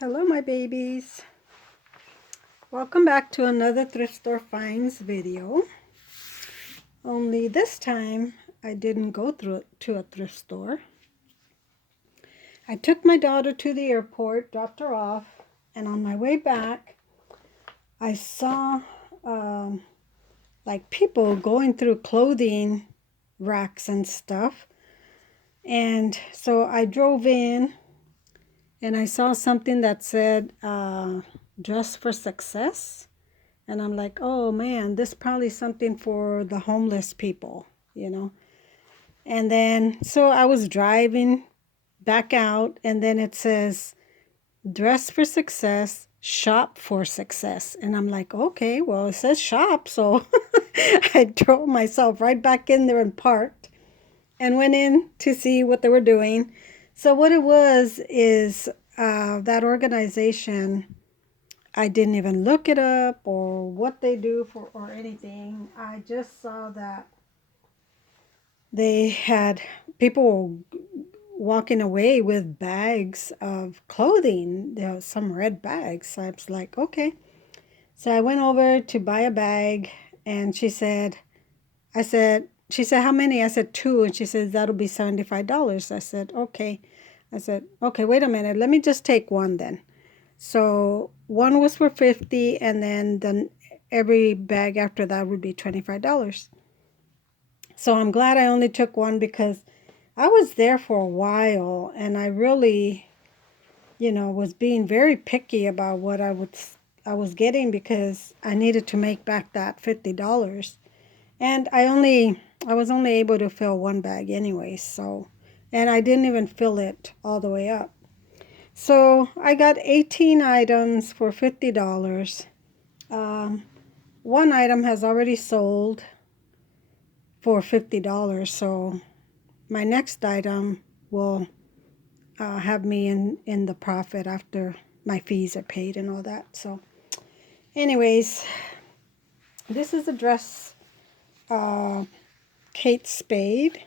Hello, my babies. Welcome back to another Thrift Store Finds video. Only this time, I didn't go to a thrift store. I took my daughter to the airport, dropped her off, and on my way back, I saw like people going through clothing racks and stuff. And so I drove in and I saw something that said, dress for success. And I'm like, oh man, this is probably something for the homeless people. And then, so I was driving back out, and then it says, dress for success, shop for success. And I'm like, okay, well, it says shop. So I drove myself right back in there and parked and went in to see what they were doing. So what it was is that organization, I didn't even look it up or what they do for or anything. I just saw that they had people walking away with bags of clothing, some red bags. So I was like, okay. So I went over to buy a bag, and she said, how many? I said, two. And she said, that'll be $75. I said, okay. I said, okay, wait a minute. Let me just take one then. So one was for 50, and then every bag after that would be $25. So I'm glad I only took one because I was there for a while, and I really, was being very picky about what I was getting because I needed to make back that $50. And I was only able to fill one bag anyway, and I didn't even fill it all the way up. So I got 18 items for $50. One item has already sold for $50, so my next item will have me in the profit after my fees are paid and all that. So anyways, this is a dress, Kate Spade,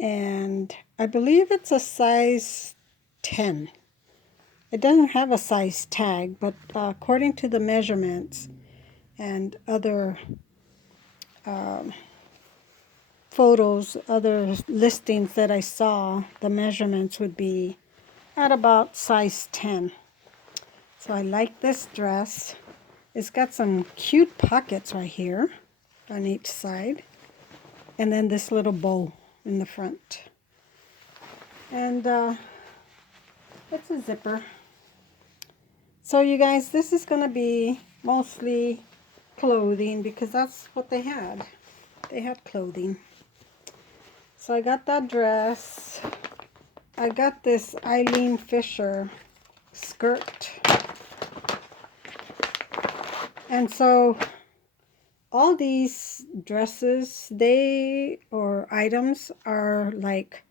and I believe it's a size 10. It doesn't have a size tag, but according to the measurements and other photos, other listings that I saw, the measurements would be at about size 10. So I like this dress. It's got some cute pockets right here on each side, and then this little bow in the front. And it's a zipper. So you guys, this is going to be mostly clothing because that's what they had. They had clothing. So I got that dress. I got this Eileen Fisher skirt. And so all these dresses, or items are like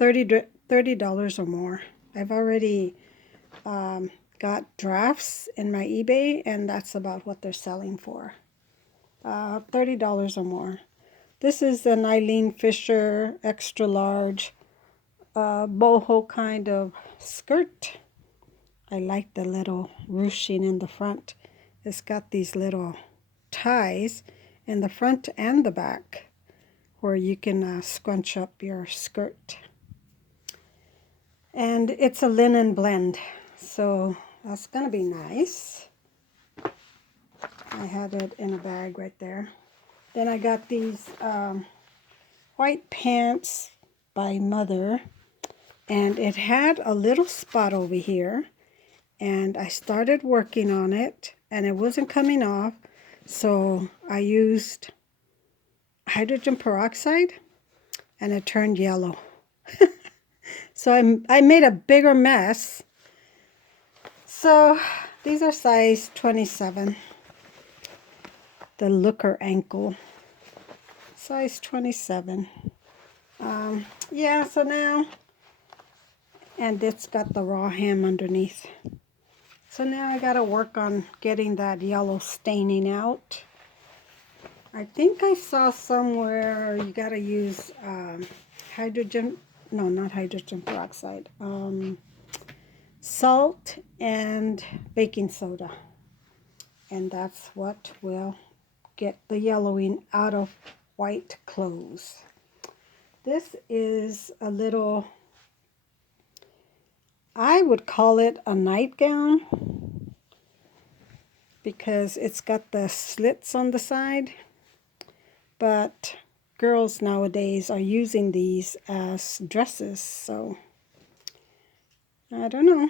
$30 or more. I've already got drafts in my eBay, and that's about what they're selling for. $30 or more. This is an Eileen Fisher extra large boho kind of skirt. I like the little ruching in the front. It's got these little ties in the front and the back where you can scrunch up your skirt. And it's a linen blend, so that's going to be nice. I had it in a bag right there. Then I got these white pants by Mother, and it had a little spot over here, and I started working on it, and it wasn't coming off, so I used hydrogen peroxide, and it turned yellow. So I made a bigger mess. So these are size 27. The looker ankle, size 27. Yeah, so now, and it's got the raw hem underneath. So now I gotta work on getting that yellow staining out. I think I saw somewhere you gotta use not hydrogen peroxide, salt and baking soda. And that's what will get the yellowing out of white clothes. This is a little, I would call it a nightgown because it's got the slits on the side. But girls nowadays are using these as dresses, so I don't know.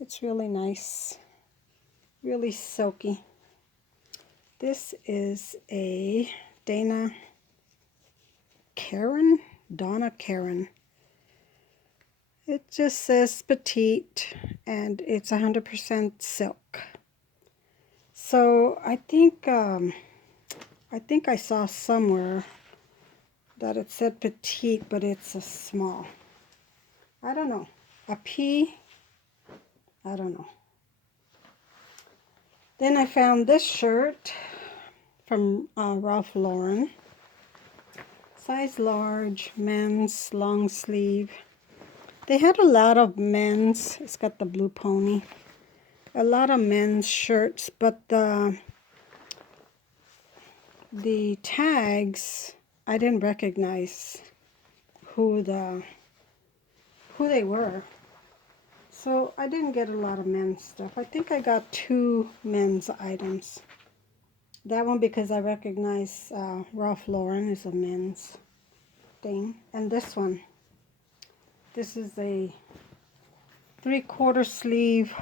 It's really nice, really silky. This is a Donna Karan. It just says petite, and it's 100% silk. So I think I saw somewhere that it said petite, but it's a small. I don't know. A P? I don't know. Then I found this shirt from Ralph Lauren. Size large, men's, long sleeve. They had a lot of men's. It's got the blue pony. A lot of men's shirts, but the tags, I didn't recognize who they were. So I didn't get a lot of men's stuff. I think I got 2 men's items. That one because I recognize Ralph Lauren is a men's thing. And this one. This is a 3/4 sleeve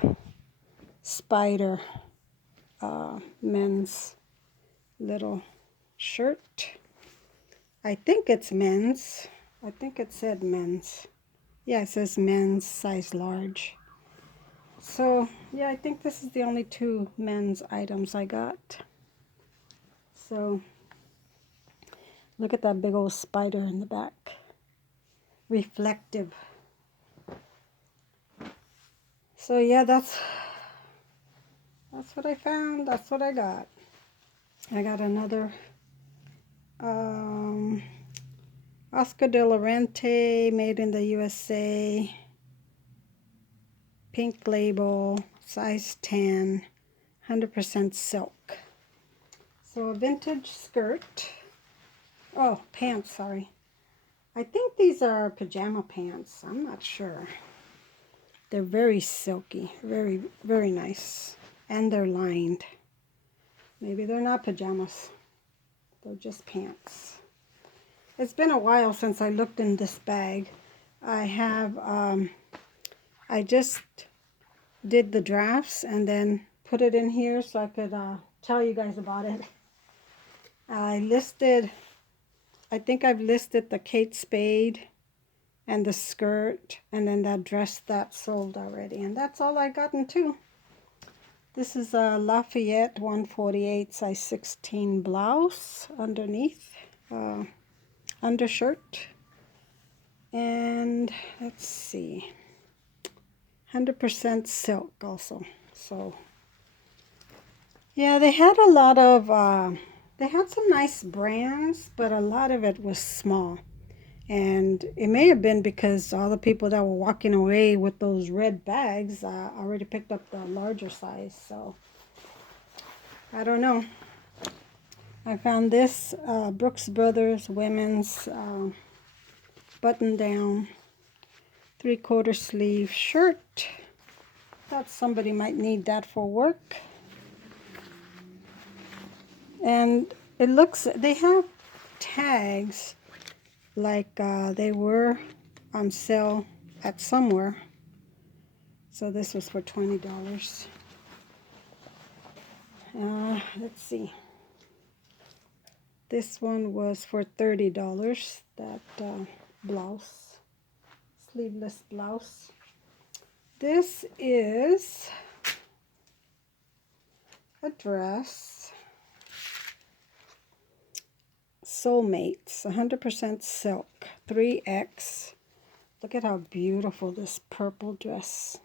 spider men's little shirt. I think it's men's. I think it said men's. Yeah, it says men's, size large. So, yeah, I think this is the only 2 men's items I got. So, look at that big old spider in the back. Reflective. So, yeah, that's what I found. That's what I got. I got another Oscar de la Renta, made in the USA. Pink label, size 10, 100% silk. So a vintage skirt. Oh, pants, sorry. I think these are pajama pants. I'm not sure. They're very silky, very, very nice. And they're lined. Maybe they're not pajamas. They're just pants. It's been a while since I looked in this bag. I have, I just did the drafts and then put it in here so I could tell you guys about it. I think I've listed the Kate Spade and the skirt and then that dress that sold already. And that's all I gotten too. This is a Lafayette 148 size 16 blouse underneath, undershirt. And let's see, 100% silk also. So yeah, they had a lot of, they had some nice brands, but a lot of it was small. And it may have been because all the people that were walking away with those red bags already picked up the larger size. So I don't know. I found this Brooks Brothers women's button-down 3/4 sleeve shirt. Thought somebody might need that for work. And it looks, they have tags like they were on sale at somewhere. So this was for $20. Let's see. This one was for $30, that blouse, sleeveless blouse. This is a dress, Soulmates, 100% silk, 3X. Look at how beautiful this purple dress.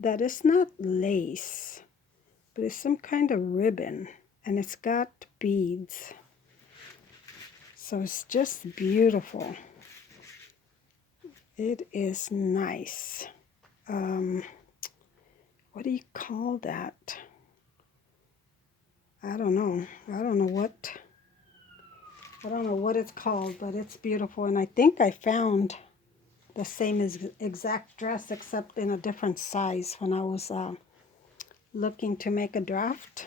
That is not lace, but it's some kind of ribbon. and it's got beads. So it's just beautiful. It is nice. What do you call that? I don't know. I don't know what it's called, but it's beautiful. And I think I found the same exact dress except in a different size when I was looking to make a draft.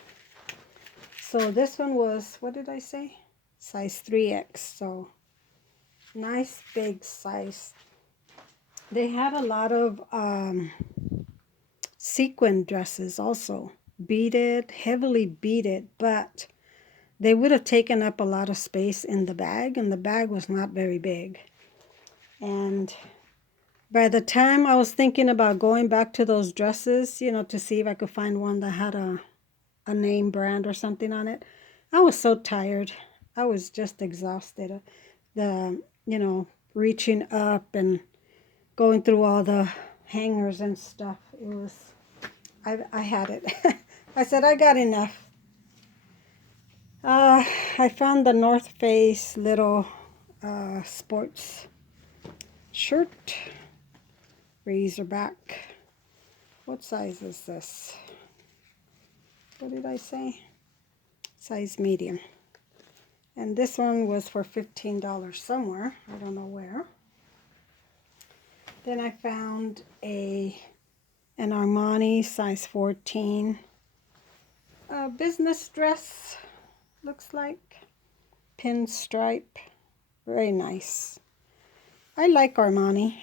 So this one was, what did I say? Size 3X. So nice big size. They had a lot of sequin dresses also. Beaded, heavily beaded, but they would have taken up a lot of space in the bag, and the bag was not very big. And by the time I was thinking about going back to those dresses, you know, to see if I could find one that had a name brand or something on it, I was so tired. I was just exhausted. You know, reaching up and going through all the hangers and stuff. It was, I had it. I said, I got enough. I found the North Face little sports shirt, Razorback. What size is this? What did I say? Size medium. And this one was for $15 somewhere. I don't know where. Then I found an Armani size 14 business dress, looks like. Pinstripe. Very nice. I like Armani.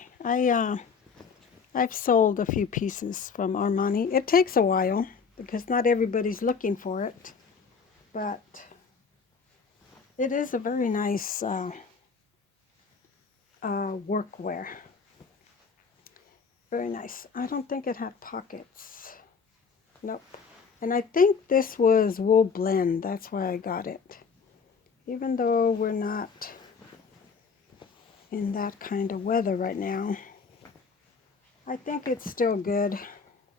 I've sold a few pieces from Armani. It takes a while because not everybody's looking for it, but it is a very nice workwear. Very nice. I don't think it had pockets. Nope. And I think this was wool blend. That's why I got it. Even though we're not in that kind of weather right now, I think it's still good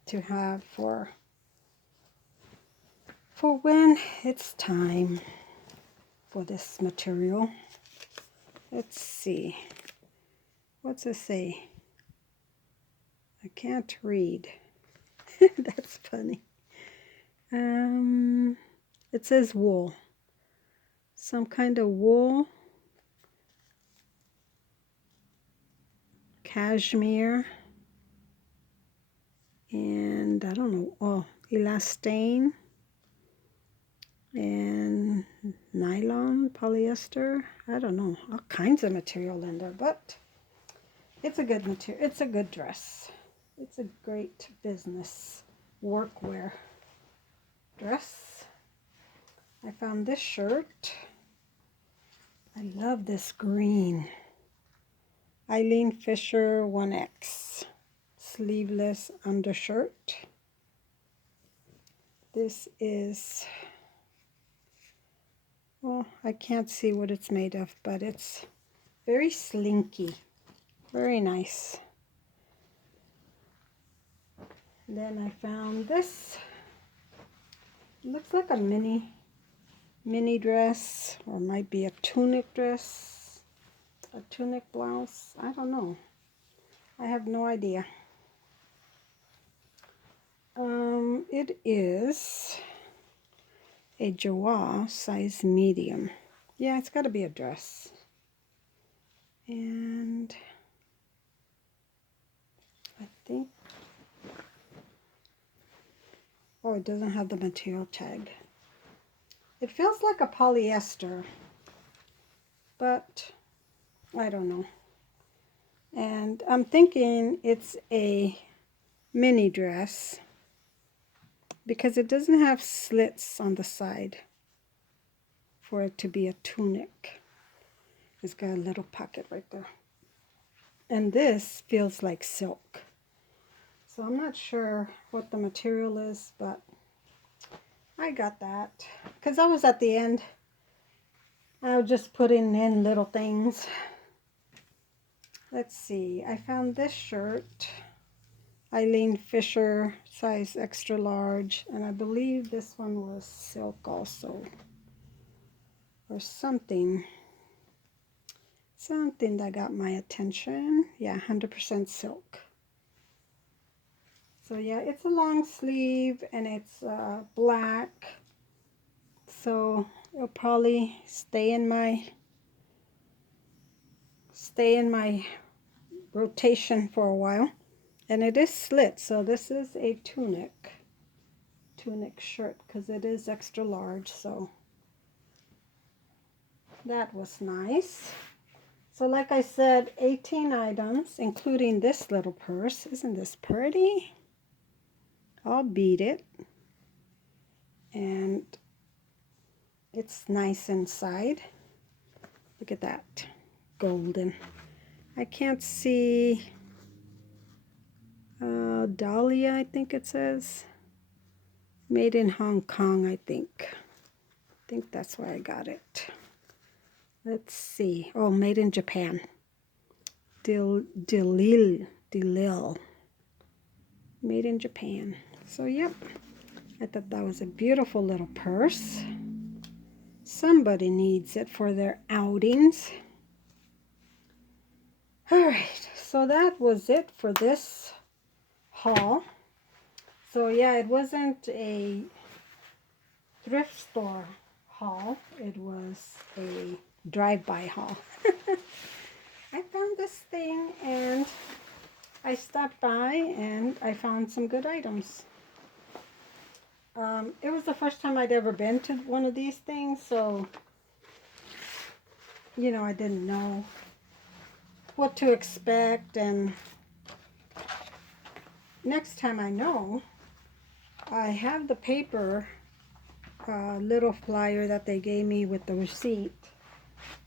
to have for when it's time for this material. Let's see. What's it say? I can't read. That's funny. It says wool. Some kind of wool. Cashmere. And I don't know. Oh, elastane. And nylon, polyester. I don't know. All kinds of material in there. But it's a good material. It's a good dress. It's a great business workwear dress. I found this shirt. I love this green. Eileen Fisher 1X. Sleeveless undershirt. This is, well, I can't see what it's made of, but it's very slinky. Very nice. Then I found this. It looks like a mini dress, or might be a tunic dress, a tunic blouse. I don't know. I have no idea. It is a Joie size medium. Yeah, it's got to be a dress. And I think, oh, it doesn't have the material tag. It feels like a polyester, but I don't know. And I'm thinking it's a mini dress because it doesn't have slits on the side for it to be a tunic. It's got a little pocket right there. And this feels like silk. So I'm not sure what the material is, but I got that because I was at the end. I was just putting in little things. Let's see. I found this shirt. Eileen Fisher, size extra large. And I believe this one was silk also. Or something. Something that got my attention. Yeah, 100% silk. So yeah, it's a long sleeve and it's black. So it'll probably stay in my rotation for a while. And it is slit, so this is a tunic shirt because it is extra large. So that was nice. So like I said, 18 items, including this little purse. Isn't this pretty? I'll beat it. And it's nice inside. Look at that. Golden. I can't see. Dahlia, I think it says. Made in Hong Kong, I think. I think that's where I got it. Let's see. Oh, made in Japan. Delil. Made in Japan. So, yep. I thought that was a beautiful little purse. Somebody needs it for their outings. Alright, so that was it for this haul. So, yeah, it wasn't a thrift store haul. It was a drive-by haul. I found this thing and I stopped by and I found some good items. It was the first time I'd ever been to one of these things, so you know, I didn't know what to expect, and next time I know, I have the paper little flyer that they gave me with the receipt,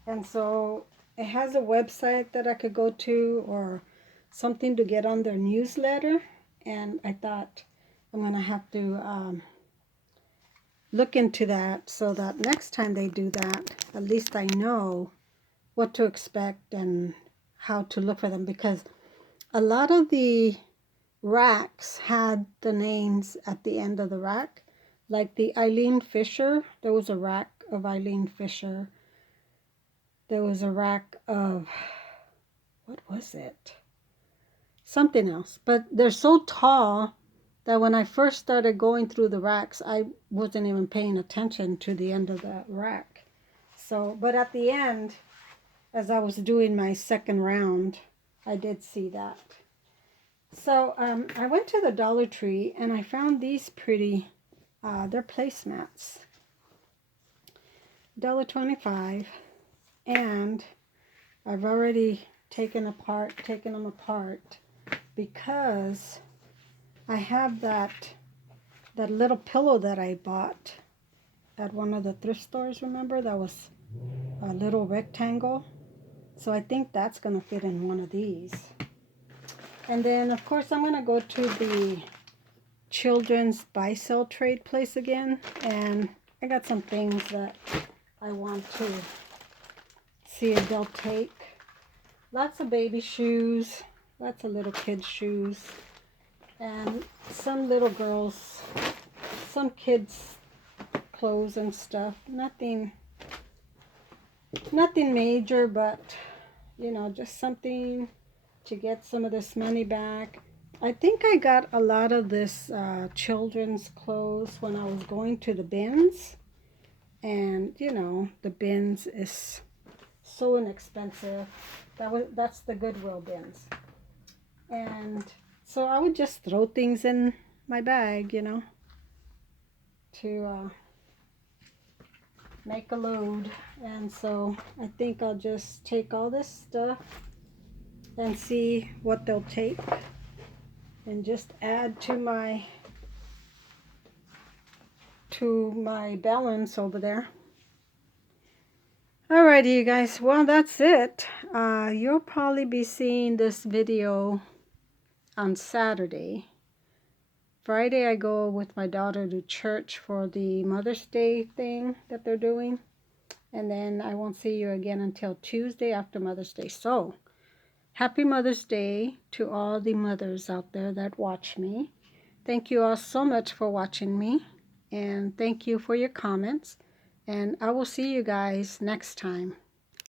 and so it has a website that I could go to or something to get on their newsletter, and I thought I'm gonna have to look into that so that next time they do that, at least I know what to expect and how to look for them, because a lot of the racks had the names at the end of the rack, like the Eileen Fisher. There was a rack of Eileen Fisher. There was a rack of, what was it? Something else. But they're so tall that when I first started going through the racks, I wasn't even paying attention to the end of the rack. So, but at the end, as I was doing my second round, I did see that. So I went to the Dollar Tree and I found these pretty, they're placemats. $1.25, and I've already taken them apart because I have that little pillow that I bought at one of the thrift stores, remember? That was a little rectangle. So I think that's going to fit in one of these. And then, of course, I'm going to go to the children's buy-sell trade place again. And I got some things that I want to see if they'll take. Lots of baby shoes. Lots of little kids' shoes. And some little girls, some kids' clothes and stuff. Nothing major, but, you know, just something to get some of this money back. I think I got a lot of this children's clothes when I was going to the bins. And, you know, the bins is so inexpensive. That's the Goodwill bins. And so I would just throw things in my bag, you know, to make a load. And so I think I'll just take all this stuff and see what they'll take and just add to my balance over there. Alrighty, you guys, well, that's it. You'll probably be seeing this video on Saturday. Friday I go with my daughter to church for the Mother's Day thing that they're doing, and then I won't see you again until Tuesday after Mother's Day. So Happy Mother's Day to all the mothers out there that watch me. Thank you all so much for watching me, and thank you for your comments, and I will see you guys next time.